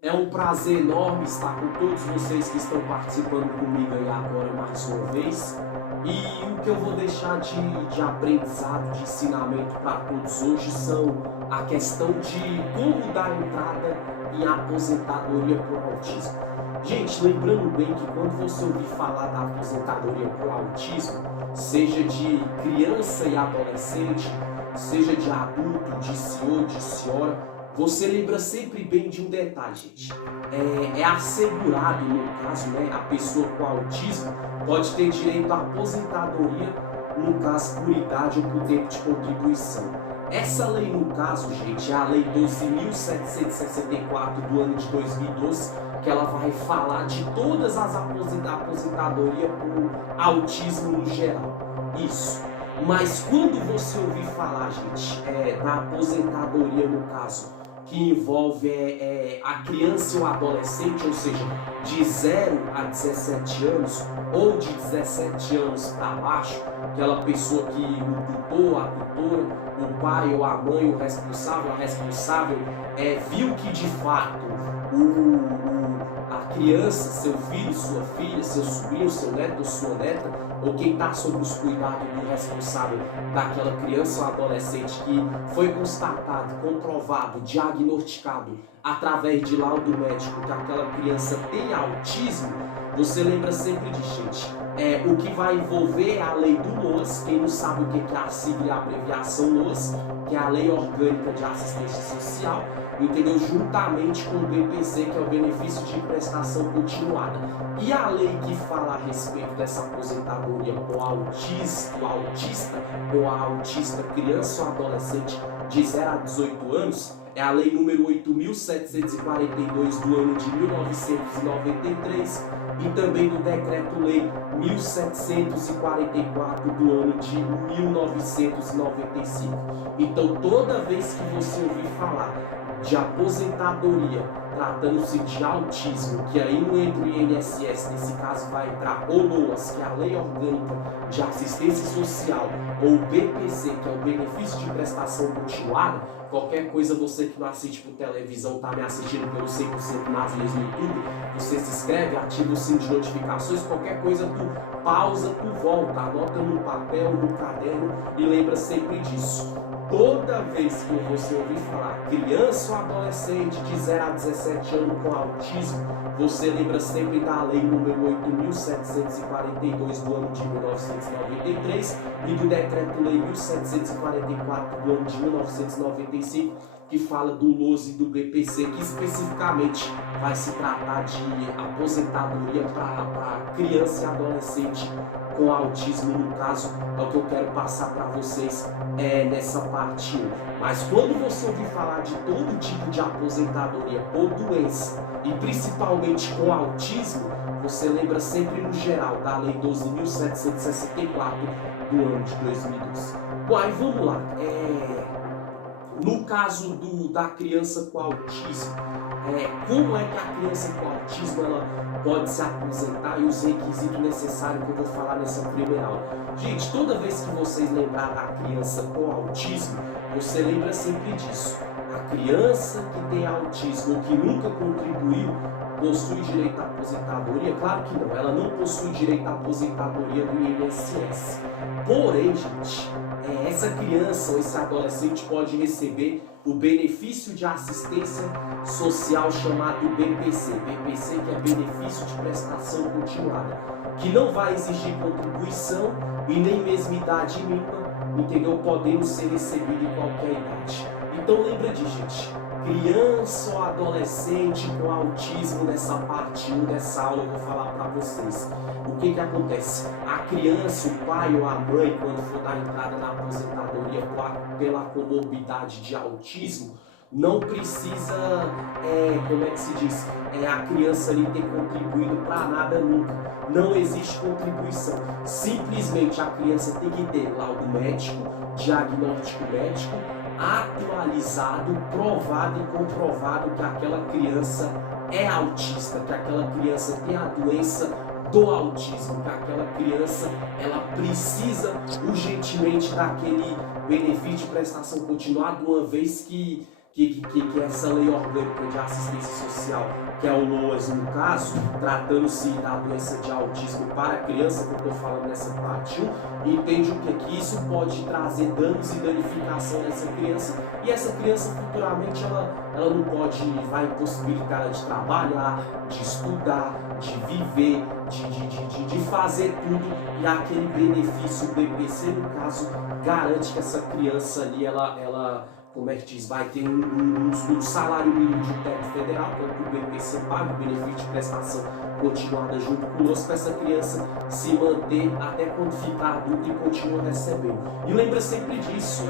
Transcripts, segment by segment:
É um prazer enorme estar com todos vocês que estão participando comigo aí agora mais uma vez. E o que eu vou deixar de aprendizado, de ensinamento para todos hoje são a questão de como dar entrada em aposentadoria por autismo. Gente, lembrando bem que quando você ouvir falar da aposentadoria por autismo, seja de criança e adolescente, seja de adulto, de senhor, de senhora, você lembra sempre bem de um detalhe, gente. É assegurado, no caso, né, a pessoa com autismo pode ter direito à aposentadoria, no caso, por idade ou por tempo de contribuição. Essa lei, no caso, gente, é a Lei 12.764 do ano de 2012, que ela vai falar de todas as aposentadorias por autismo no geral. Isso. Mas quando você ouvir falar, gente, da aposentadoria, no caso, que envolve a criança ou adolescente, ou seja, de 0 a 17 anos ou de 17 anos para baixo, aquela pessoa que o tutor, a tutora, o pai ou a mãe, o responsável, a responsável, viu que de fato a criança, seu filho, sua filha, seu sobrinho, seu neto ou sua neta, ou quem está sob os cuidados do responsável daquela criança ou adolescente que foi constatado, comprovado, diagnosticado através de laudo médico que aquela criança tem autismo, você lembra sempre disso, gente. O que vai envolver é a lei do LOAS. Quem não sabe o que é a sigla e a abreviação LOAS, que é a Lei Orgânica de Assistência Social, entendeu? Juntamente com o BPC, que é o Benefício de Prestação Continuada. E a lei que fala a respeito dessa aposentadoria ao autista ou a autista criança ou adolescente de 0 a 18 anos é a lei número 8.742 do ano de 1993 e também do decreto-lei 1744 do ano de 1995. Então, toda vez que você ouvir falar de aposentadoria tratando-se de autismo, que aí não entra o INSS, nesse caso vai entrar o LOAS, que é a Lei Orgânica de Assistência Social, ou o BPC, que é o Benefício de Prestação Continuada. Qualquer coisa, você que não assiste por televisão, está me assistindo pelo 100% nas leis no YouTube, você se inscreve, ativa o sino de notificações, qualquer coisa tu pausa, tu volta, anota no papel, no caderno e lembra sempre disso. Toda vez que você ouvir falar criança ou adolescente de 0 a 17 anos com autismo, você lembra sempre da lei número 8.742 do ano de 1993 e do decreto-lei 1744 do ano de 1995, que fala do LOAS e do BPC, que especificamente vai se tratar de aposentadoria para criança e adolescente com autismo, no caso, é o que eu quero passar para vocês nessa parte 1. Mas quando você ouvir falar de todo tipo de aposentadoria por doença, e principalmente com autismo, você lembra sempre no geral da Lei 12.764 do ano de 2012. Bom, aí vamos lá. No caso da criança com autismo, como é que a criança com autismo ela pode se aposentar e os requisitos necessários que eu vou falar nessa primeira aula? Gente, toda vez que vocês lembrar da criança com autismo, você lembra sempre disso. A criança que tem autismo ou que nunca contribuiu possui direito à aposentadoria? Claro que não, ela não possui direito à aposentadoria do INSS. Porém, gente, essa criança ou esse adolescente pode receber o benefício de assistência social chamado BPC. BPC, que é Benefício de Prestação Continuada, que não vai exigir contribuição e nem mesmo idade mínima, entendeu? Podendo ser recebido em qualquer idade. Então lembra disso, gente. Criança ou adolescente com autismo, nessa parte 1 dessa aula eu vou falar para vocês. O que acontece? A criança, o pai ou a mãe, quando for dar entrada na aposentadoria pela comorbidade de autismo, não precisa, como é que se diz, a criança ali ter contribuído para nada nunca. Não existe contribuição. Simplesmente a criança tem que ter laudo médico, diagnóstico médico, atualizado, provado e comprovado que aquela criança é autista, que aquela criança tem a doença do autismo, que aquela criança ela precisa urgentemente daquele benefício de prestação continuada, uma vez que que essa lei orgânica de assistência social, que é o LOAS no caso, tratando-se da doença de autismo para a criança, que eu estou falando nessa parte 1, entende o que isso pode trazer danos e danificação nessa criança, e essa criança futuramente ela não pode, vai impossibilitar ela de trabalhar, de estudar, de viver, de fazer tudo, e aquele benefício do BPC, no caso, garante que essa criança ali, ela como é que diz, vai ter um salário mínimo de teto federal, que é o que o BPC paga, o benefício de prestação continuada junto conosco, para essa criança se manter até quando ficar adulto e continua recebendo. E lembra sempre disso,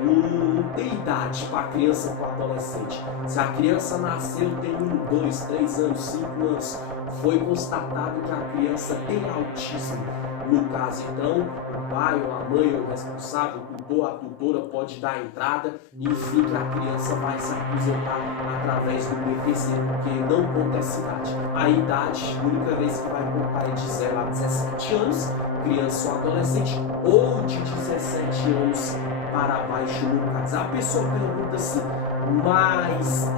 não tem idade para a criança e para o adolescente. Se a criança nasceu, tem 1, 2, 3 anos, 5 anos, foi constatado que a criança tem autismo, no caso então, o pai ou a mãe ou o responsável, o tutor, a tutora pode dar a entrada e enfim que a criança vai se aposentar através do BPC, porque não conta essa idade. A idade, a única vez que vai contar é de 0 a 17 anos, criança ou adolescente, ou de 17 anos para baixo no caso. A pessoa pergunta assim, mas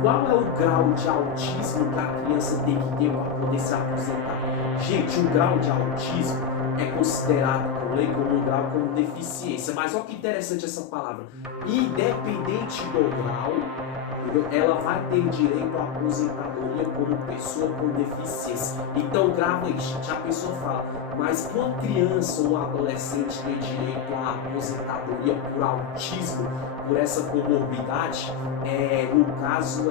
qual é o grau de autismo que a criança tem que ter para poder se aposentar? Gente, o grau de autismo é considerado por lei como um grau como deficiência. Mas olha que interessante essa palavra. Independente do grau, ela vai ter direito à aposentadoria como pessoa com deficiência. Então grava isso, gente. A pessoa fala, mas uma criança ou um adolescente tem direito à aposentadoria por autismo, por essa comorbidade? No caso,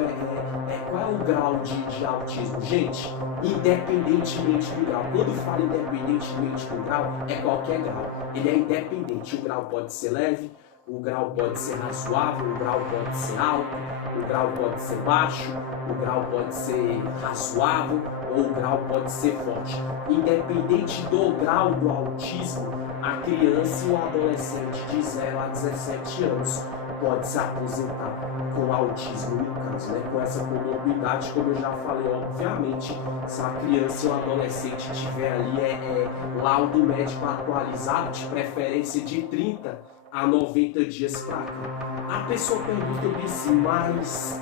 qual é o grau de autismo? Gente, independentemente do grau. Quando fala independentemente do grau, é qualquer grau. Ele é independente. O grau pode ser leve, o grau pode ser razoável, o grau pode ser alto, o grau pode ser baixo, o grau pode ser razoável ou o grau pode ser forte. Independente do grau do autismo, a criança e o adolescente de 0 a 17 anos pode se aposentar com autismo no caso, né? Com essa comorbidade, como eu já falei, obviamente, se a criança ou o adolescente tiver ali laudo médico atualizado, de preferência de 30 a 90 dias para cá. A pessoa pergunta bem assim, mas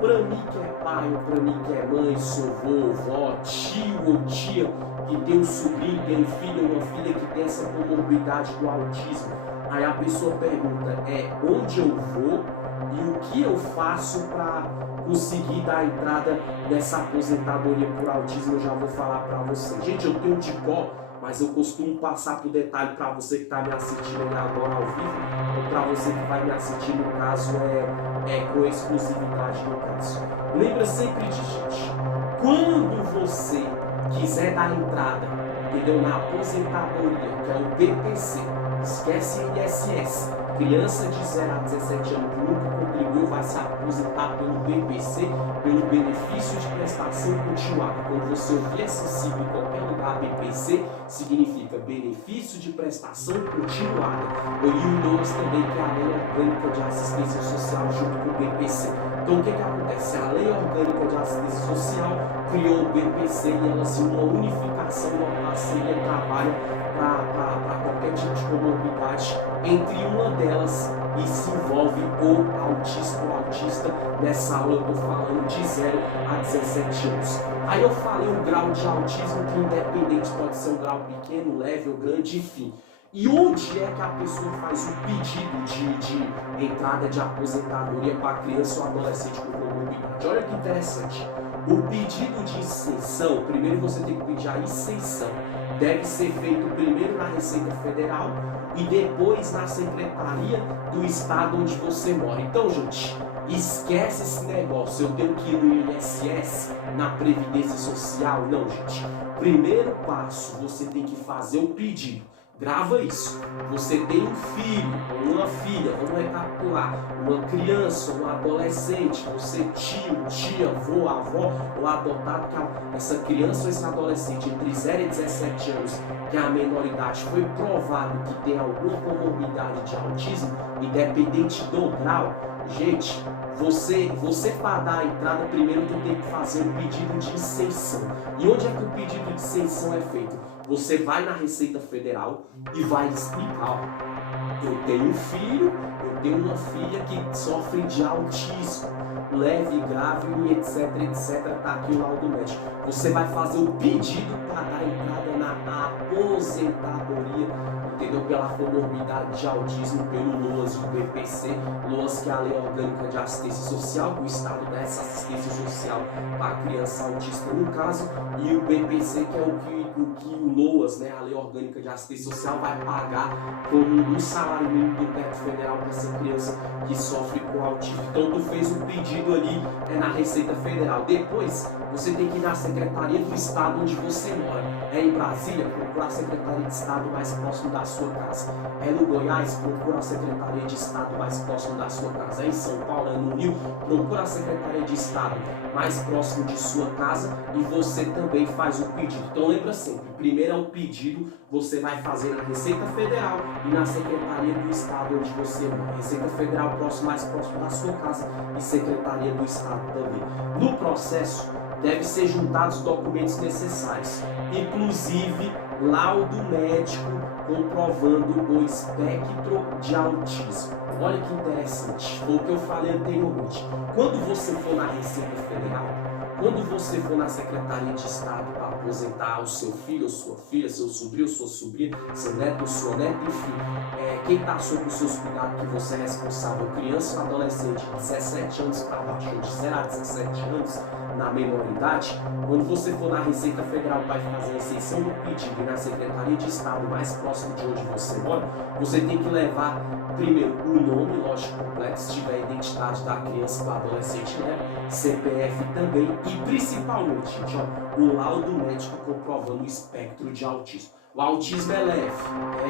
para mim que é pai, ou para mim que é mãe, sou vô, vó, tio ou tia, que tem um sobrinho, tem um filho ou uma filha que tem essa comorbidade do autismo, aí a pessoa pergunta, onde eu vou e o que eu faço para conseguir dar a entrada nessa aposentadoria por autismo? Eu já vou falar para você. Gente, eu tenho de cor, mas eu costumo passar por detalhe para você que está me assistindo agora ao vivo, ou para você que vai me assistir, no caso, com exclusividade no caso. Lembra sempre de, gente, quando você quiser dar entrada, entendeu, na aposentadoria, que é o BPC, esquece INSS, criança de 0 a 17 anos que nunca contribuiu vai se aposentar pelo BPC, pelo benefício de prestação continuada. Quando você ouvir esse sigla em qualquer lugar, BPC significa benefício de prestação continuada. E o LOAS também, que é a Lei Orgânica de Assistência Social junto com o BPC. Então o que acontece? A Lei Orgânica de Assistência Social criou o BPC e ela, assim, uma unificação, uma parceria, trabalha para qualquer tipo de comorbidade. Entre uma delas e se envolve o autista ou autista. Nessa aula eu estou falando de 0 a 17 anos. Aí eu falei o grau de autismo que independente, pode ser um grau pequeno, leve ou grande, enfim. E onde é que a pessoa faz o pedido de entrada de aposentadoria para criança ou adolescente com comorbidade? Olha que interessante. O pedido de isenção, primeiro você tem que pedir a isenção. Deve ser feito primeiro na Receita Federal e depois na Secretaria do Estado onde você mora. Então, gente, esquece esse negócio, eu tenho que ir no INSS, na Previdência Social. Não, gente. Primeiro passo, você tem que fazer o pedido. Grava isso. Você tem um filho ou uma filha, vamos recapitular, uma criança, um adolescente, você tio, tia, avô, avó, ou adotado, que essa criança ou esse adolescente entre 0 e 17 anos, que é a menoridade, foi provado que tem alguma comorbidade de autismo, independente do grau. Gente, você para dar a entrada, primeiro tu tem que fazer o pedido de isenção. E onde é que o pedido de isenção é feito? Você vai na Receita Federal e vai explicar, eu tenho um filho, eu tenho uma filha que sofre de autismo leve, grave e etc, tá aqui o laudo médico. Você vai fazer o pedido para dar entrada na aposentadoria, entendeu? Pela comorbidade de autismo, pelo LOAS do BPC, LOAS que é a Lei Orgânica de Assistência Social, que o Estado dá essa assistência social para a criança autista no caso, e o BPC que é o LOAS, né, a Lei Orgânica de Assistência Social, vai pagar como um salário mínimo do teto federal para essa criança que sofre com autismo. Então tu fez o pedido ali na Receita Federal. Depois você tem que ir na Secretaria do Estado onde você mora. É em Brasília, procura a Secretaria de Estado mais próximo da sua casa. É no Goiás, procura a Secretaria de Estado mais próximo da sua casa. É em São Paulo, é no Rio, procura a Secretaria de Estado mais próximo de sua casa e você também faz o pedido. Então lembra sempre, primeiro é o pedido, você vai fazer na Receita Federal e na Secretaria do Estado onde você mora. Receita Federal mais próximo da sua casa e Secretaria do Estado também. No processo, deve ser juntados os documentos necessários, inclusive laudo médico comprovando o espectro de autismo. Olha que interessante, foi o que eu falei anteriormente. Quando você for na Receita Federal, quando você for na Secretaria de Estado para aposentar o seu filho ou sua filha, seu sobrinho ou sua sobrinha, seu neto ou sua neta, enfim, quem está sob os seus cuidados, que você é responsável, criança ou adolescente de 17 anos para baixo, ou de 0 a 17 anos, na menoridade, quando você for na Receita Federal vai fazer a exceção do pedido e na Secretaria de Estado mais próximo de onde você mora, você tem que levar primeiro o nome, lógico, completo, se tiver a identidade da criança, do adolescente, né? CPF também e principalmente, gente, ó, o laudo médico comprovando o espectro de autismo. O autismo é leve,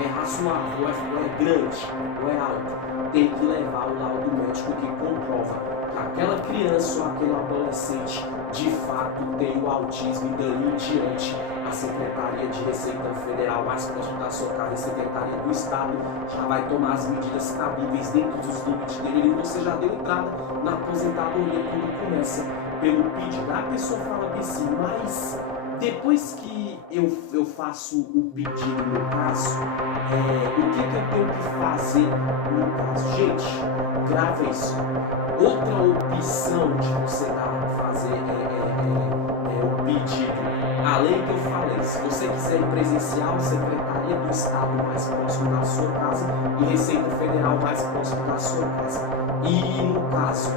é razoável, é grande, ou é alto. Tem que levar o laudo médico que comprova que aquela criança ou aquele adolescente de fato tem o autismo e dali em diante a Secretaria de Receita Federal mais próximo da sua casa, a Secretaria do Estado já vai tomar as medidas cabíveis dentro dos limites dele e você já deu entrada na aposentadoria. Tudo começa pelo pedido. A pessoa fala assim, mas depois que eu faço o pedido no caso, o que eu tenho que fazer no caso? Gente, grava isso. Outra opção de você fazer o pedido, além que eu falei, se você quiser ir presencial, Secretaria do Estado mais próximo da sua casa e Receita Federal mais próximo da sua casa. E no caso,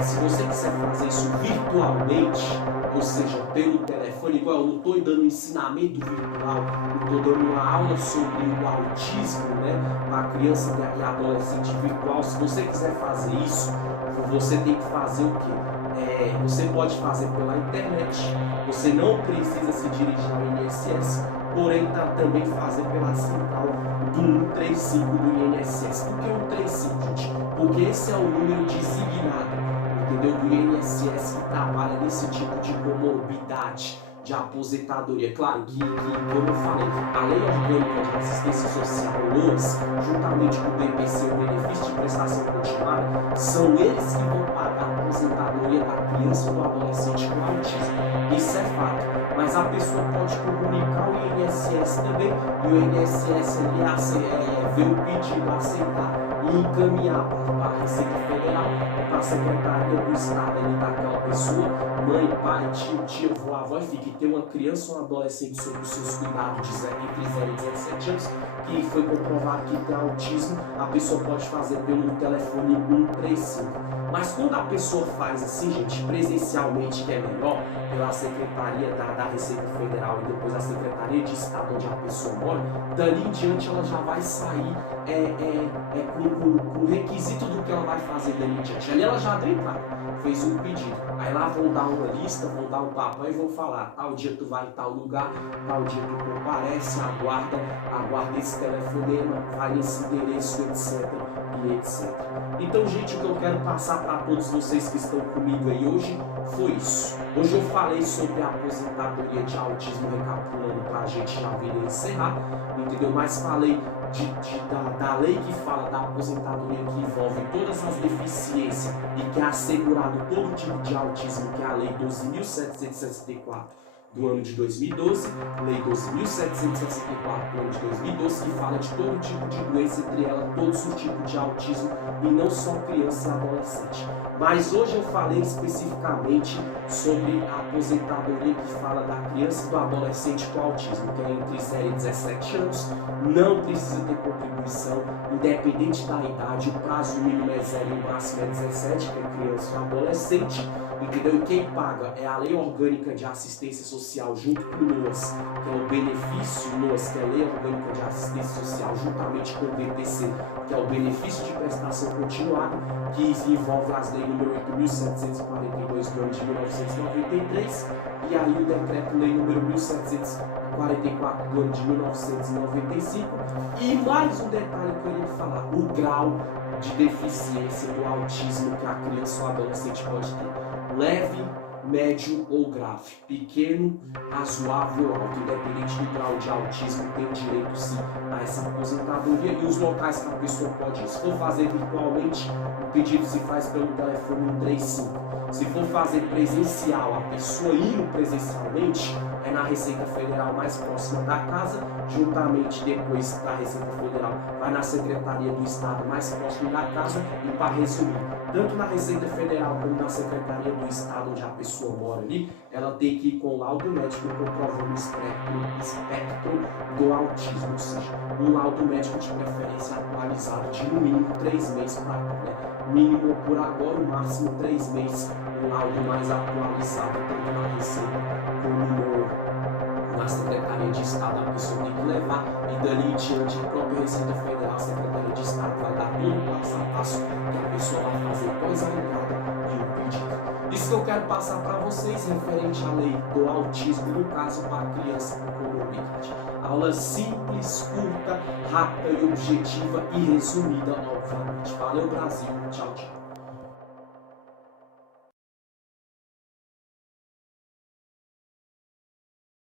se você quiser fazer isso virtualmente, ou seja, pelo telefone, igual eu não estou dando ensinamento virtual, eu estou dando uma aula sobre o autismo, né, para criança e adolescente virtual. Se você quiser fazer isso, você tem que fazer o quê? Você pode fazer pela internet, você não precisa se dirigir ao INSS, porém também fazer pela central do 135 do INSS. Por que 135, gente? Porque esse é o número designado, entendeu? Do INSS que trabalha nesse tipo de comorbidade de aposentadoria. Claro que como eu falei, a Lei Orgânica de Assistência Social, LOAS, juntamente com o BPC, o Benefício de Prestação Continuada, são eles que vão pagar a aposentadoria da criança ou do adolescente com autismo. Isso é fato. Mas a pessoa pode comunicar o INSS também, e o INSS vê o pedido, aceitar e encaminhar para a Receita Federal, para a Secretaria do Estado ali daquela pessoa, mãe, pai, tio, tia, avó, enfim, que tem uma criança ou um adolescente sob os seus cuidados entre 0 e 17 anos, que foi comprovado que tem autismo, a pessoa pode fazer pelo telefone 135. Mas quando a pessoa faz assim, gente, presencialmente, que é melhor, pela Secretaria da Receita Federal e depois a Secretaria de Estado onde a pessoa mora, dali em diante ela já vai sair com o requisito do que ela vai fazer dali em diante. Ali ela já deu entrada, fez um pedido. Aí lá vão dar uma lista, vão dar um papel e vão falar, tal dia tu vai em tal lugar, tal dia tu comparece, aguarda esse telefonema, vai nesse endereço, etc. e etc. Então, gente, o que eu quero passar para todos vocês que estão comigo aí hoje foi isso. Hoje eu falei sobre a aposentadoria de autismo, recapitulando para a gente já vir encerrar, entendeu? Mas falei da lei que fala da aposentadoria que envolve todas as deficiências e que é assegurado todo tipo de autismo, que é a Lei 12.764 do ano de 2012, Lei 12.764 do ano de 2012, que fala de todo tipo de doença, entre elas todos os tipos de autismo e não só criança e adolescente. Mas hoje eu falei especificamente sobre a aposentadoria que fala da criança e do adolescente com autismo, que é entre 0 e 17 anos, não precisa ter contribuição, independente da idade, o prazo mínimo é 0 e o máximo é 17, que é criança ou adolescente, entendeu? E quem paga é a Lei Orgânica de Assistência Social junto com o LOAS, que é o benefício LOAS, que é a Lei Orgânica de Assistência Social, juntamente com o BPC, que é o benefício de prestação continuada, que envolve as leis número 8.742 do ano de 1993 e aí o decreto-lei número 1744 do ano de 1995. E mais um detalhe que eu ia falar, o grau de deficiência do autismo que a criança ou adolescente pode ter. Leve, médio ou grave, pequeno, razoável ou alto, independente do grau de autismo, tem direito sim a essa aposentadoria e os locais que a pessoa pode ir. Se for fazer virtualmente, o pedido se faz pelo telefone 135. Se for fazer presencial, a pessoa indo presencialmente, é na Receita Federal mais próxima da casa, juntamente depois da Receita Federal, vai na Secretaria do Estado mais próximo da casa e, para resumir, tanto na Receita Federal como na Secretaria do Estado onde a pessoa mora ali, ela tem que ir com o laudo médico comprovando o espectro do autismo, ou seja, um laudo médico de preferência atualizado de no mínimo 3 meses para cá, né? Mínimo por agora, o máximo 3 meses, um laudo mais atualizado tanto na Receita como na Secretaria de Estado, a pessoa tem que levar e dali em diante a própria Receita Federal, a Secretaria de Estado vai dar todo o passo a passo que a pessoa vai fazer após a entrada e o pedido. Isso que eu quero passar para vocês referente à lei do autismo, no caso para a criança com comorbidade. Aula simples, curta, rápida e objetiva e resumida, obviamente. Valeu, Brasil. Tchau, tchau.